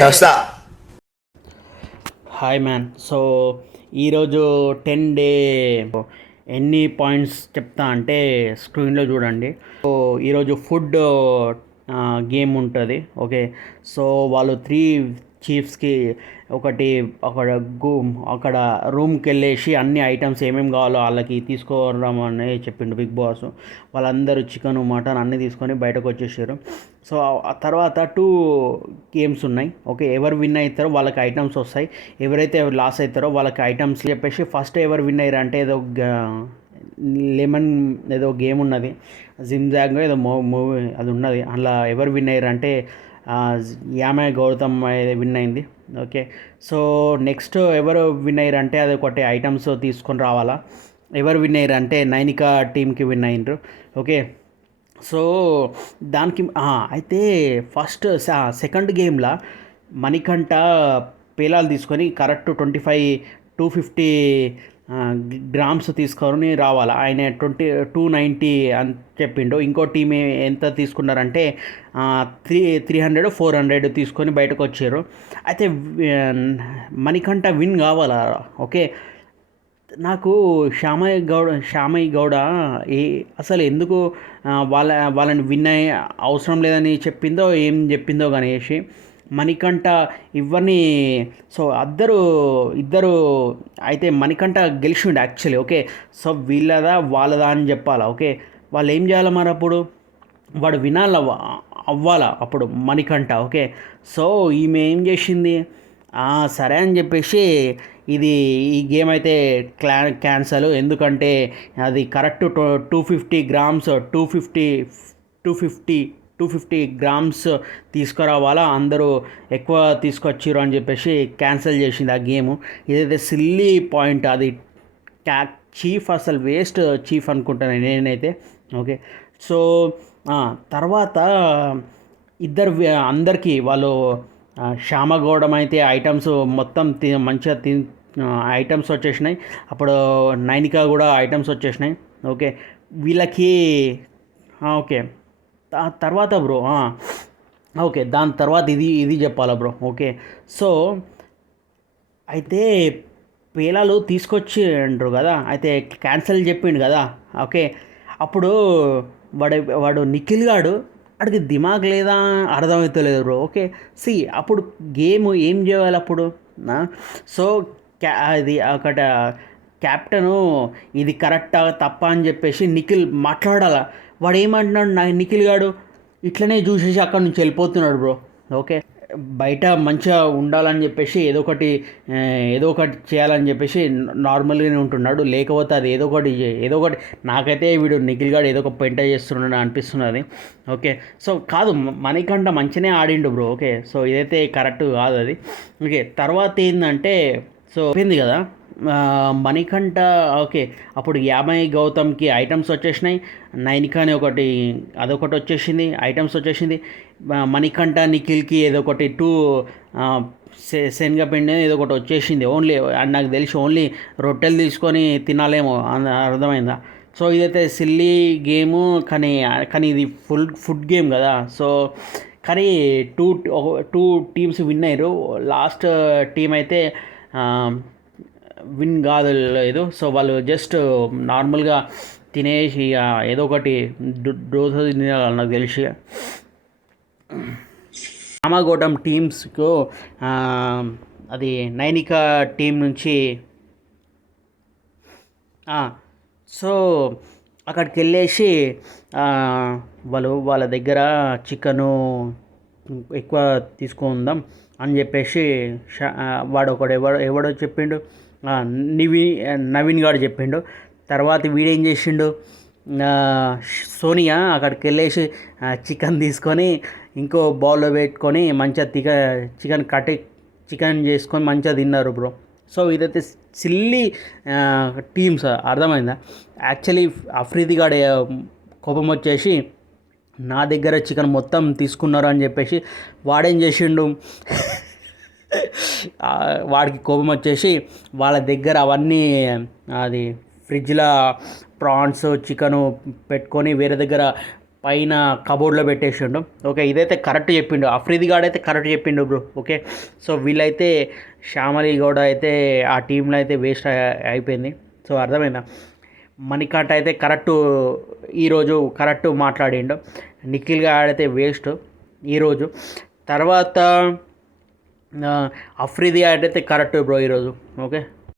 Now stop. Hi man. So ఈరోజు 10 day ఎన్ని points చెప్తా అంటే స్క్రీన్లో చూడండి. సో ఈరోజు ఫుడ్ గేమ్ ఉంటుంది. ఓకే, సో వాళ్ళు 3 చీఫ్స్కి ఒకటి అక్కడ అక్కడ రూమ్కి వెళ్ళేసి అన్ని ఐటమ్స్ ఏమేమి కావాలో వాళ్ళకి తీసుకోవడం చెప్పిండు బిగ్ బాస్. వాళ్ళందరూ చికెన్ మటన్ అన్నీ తీసుకొని బయటకు వచ్చేసారు. సో ఆ తర్వాత 2 గేమ్స్ ఉన్నాయి. ఓకే, ఎవరు విన్ అవుతారో వాళ్ళకి ఐటమ్స్ వస్తాయి, ఎవరైతే లాస్ అవుతారో వాళ్ళకి ఐటమ్స్ చెప్పేసి ఫస్ట్ ఎవరు విన్ అయ్యారు అంటే ఏదో లెమన్ ఏదో గేమ్ ఉన్నది, జిమ్జాగ్ ఏదో మూవీ అది ఉన్నది. అలా ఎవరు విన్ అయ్యారు అంటే యామే గౌతమ్ విన్ అయింది. ఓకే, సో నెక్స్ట్ ఎవరు విన్ అయ్యారు అంటే అది ఒకటి ఐటమ్స్ తీసుకొని రావాలా. ఎవరు విన్ అయ్యారు అంటే నైనికా టీంకి విన్ అయ్యారు. ఓకే, సో దానికి అయితే ఫస్ట్ సెకండ్ గేమ్లో మణికంఠ పేలాలు తీసుకొని కరెక్ట్ 250 గ్రామ్స్ తీసుకొని రావాలి. ఆయన 290 అని చెప్పిండు. ఇంకో టీం ఎంత తీసుకున్నారంటే 300 400 తీసుకొని బయటకు వచ్చారు. అయితే మణికంఠ విన్ కావాలా. ఓకే, నాకు శ్యామయ్య గౌడ అసలు ఎందుకు వాళ్ళని విన్ అయ్యే అవసరం లేదని చెప్పిందో ఏం చెప్పిందో గణేష్ మణికంఠ ఇవన్నీ. సో ఇద్దరు అయితే మణికంఠ గెలిచిండు యాక్చువల్లీ. ఓకే, సో వీళ్ళదా వాళ్ళదా అని చెప్పాలా. ఓకే, వాళ్ళు ఏం చేయాలి మరి అప్పుడు, వాడు వినాల అవ్వాలా అప్పుడు మణికంఠ. ఓకే, సో ఈమె ఏం చేసింది, సరే అని చెప్పేసి ఈ గేమ్ అయితే క్యాన్సల్. ఎందుకంటే అది కరెక్ట్ 250 గ్రామ్స్ 250 గ్రామ్స్ తీసుకురావాలా, అందరూ ఎక్కువ తీసుకొచ్చిర్రు అని చెప్పేసి క్యాన్సిల్ చేసింది ఆ గేము. ఇదైతే సిల్లీ పాయింట్. అది చీఫ్ అసలు వేస్ట్ చీఫ్ అనుకుంటాను నేనైతే. ఓకే, సో తర్వాత అందరికీ వాళ్ళు శ్యామగౌడం అయితే ఐటమ్స్ మొత్తం మంచిగా ఐటమ్స్ వచ్చేసినాయి. అప్పుడు నైనికా కూడా ఐటమ్స్ వచ్చేసినాయి. ఓకే, వీళ్ళకి ఓకే తర్వాత బ్రో ఓకే దాని తర్వాత ఇది చెప్పాలా బ్రో. ఓకే, సో అయితే పేలాలు తీసుకొచ్చిండ్రు కదా, అయితే క్యాన్సిల్ చెప్పిండు కదా. ఓకే, అప్పుడు వాడు నిఖిల్ గాడు వాడికి దిమాగ్ లేదా అర్థమవుతలేదు బ్రో. ఓకే, అప్పుడు గేమ్ ఏం చేయాలి అప్పుడు. సో అది అక్కడ క్యాప్టెను ఇది కరెక్టా తప్ప అని చెప్పేసి నిఖిల్ మాట్లాడాల. వాడు ఏమంటున్నాడు, నిఖిల్ గాడు ఇట్లనే చూసేసి అక్కడ నుంచి వెళ్ళిపోతున్నాడు బ్రో. ఓకే, బయట మంచిగా ఉండాలని చెప్పేసి ఏదో ఒకటి చేయాలని చెప్పేసి నార్మల్గానే ఉంటున్నాడు. లేకపోతే అది ఏదో ఒకటి నాకైతే వీడు నిఖిల్ గాడు ఏదో ఒక పెంట చేస్తున్నాడు అనిపిస్తున్నది. ఓకే, సో కాదు, మణికంఠ మంచిగానే ఆడిండు బ్రో. ఓకే, సో ఇదైతే కరెక్ట్ కాదు అది. ఓకే, తర్వాత ఏంటంటే సో అయిపోయింది కదా మణికంఠ. ఓకే, అప్పుడు యామయ్య గౌతమ్కి ఐటమ్స్ వచ్చేసినాయి. నైనికా అని అదొకటి వచ్చేసింది, ఐటమ్స్ వచ్చేసింది. మణికంఠ నిఖిల్కి ఏదో ఒకటి శనగపిండి ఏదో ఒకటి వచ్చేసింది. ఓన్లీ నాకు తెలిసి ఓన్లీ రొట్టెలు తీసుకొని తినాలేమో అర్థమైందా. సో ఇదైతే సిల్లీ గేము, కానీ ఇది ఫుడ్ గేమ్ కదా. సో కానీ టూ టీమ్స్ విన్ అయ్యారు. లాస్ట్ టీం అయితే విన్ కాలేదు. సో వాళ్ళు జస్ట్ నార్మల్గా తినేసి ఏదో ఒకటి దోశ తినాలి నాకు తెలిసి. రామగౌడం టీమ్స్కు అది నైనికా టీం నుంచి సో అక్కడికి వెళ్ళేసి వాళ్ళ దగ్గర చికెను ఎక్కువ తీసుకుందాం అని చెప్పేసి వాడు ఎవడో చెప్పిండు, నవీన్ గారు చెప్పిండు. తర్వాత వీడేం చేసిండు, సోనియా అక్కడికి వెళ్ళేసి చికెన్ తీసుకొని ఇంకో బౌల్లో పెట్టుకొని మంచిగా చికెన్ చేసుకొని మంచిగా తిన్నారు బ్రో. సో ఇదైతే సిల్లీ టీమ్స్, అర్థమైందా. యాక్చువల్లీ అఫ్రీది గాడు కోపం వచ్చేసి నా దగ్గర చికెన్ మొత్తం తీసుకున్నారు అని చెప్పేసి వాడేం చేసిండు, వాడికి కోపం వచ్చేసి వాళ్ళ దగ్గర అవన్నీ అది ఫ్రిడ్జ్లో ప్రాన్స్ చికెను పెట్టుకొని వేరే దగ్గర పైన కబోర్డ్లో పెట్టేసిండు. ఓకే, ఇదైతే కరెక్ట్ చెప్పిండు, అఫ్రీది గాడు అయితే కరెక్ట్ చెప్పిండు బ్రో. ఓకే, సో వీళ్ళైతే శ్యామలి గౌడ అయితే ఆ టీంలో అయితే వేస్ట్ అయిపోయింది. సో అర్థమైందా, మణికంఠ అయితే ఈరోజు కరెక్ట్ మాట్లాడిండు. నిఖిల్ గాడైతే వేస్ట్ ఈరోజు. తర్వాత అఫ్రీది గాడైతే కరెక్ట్ బ్రో ఈరోజు. ఓకే.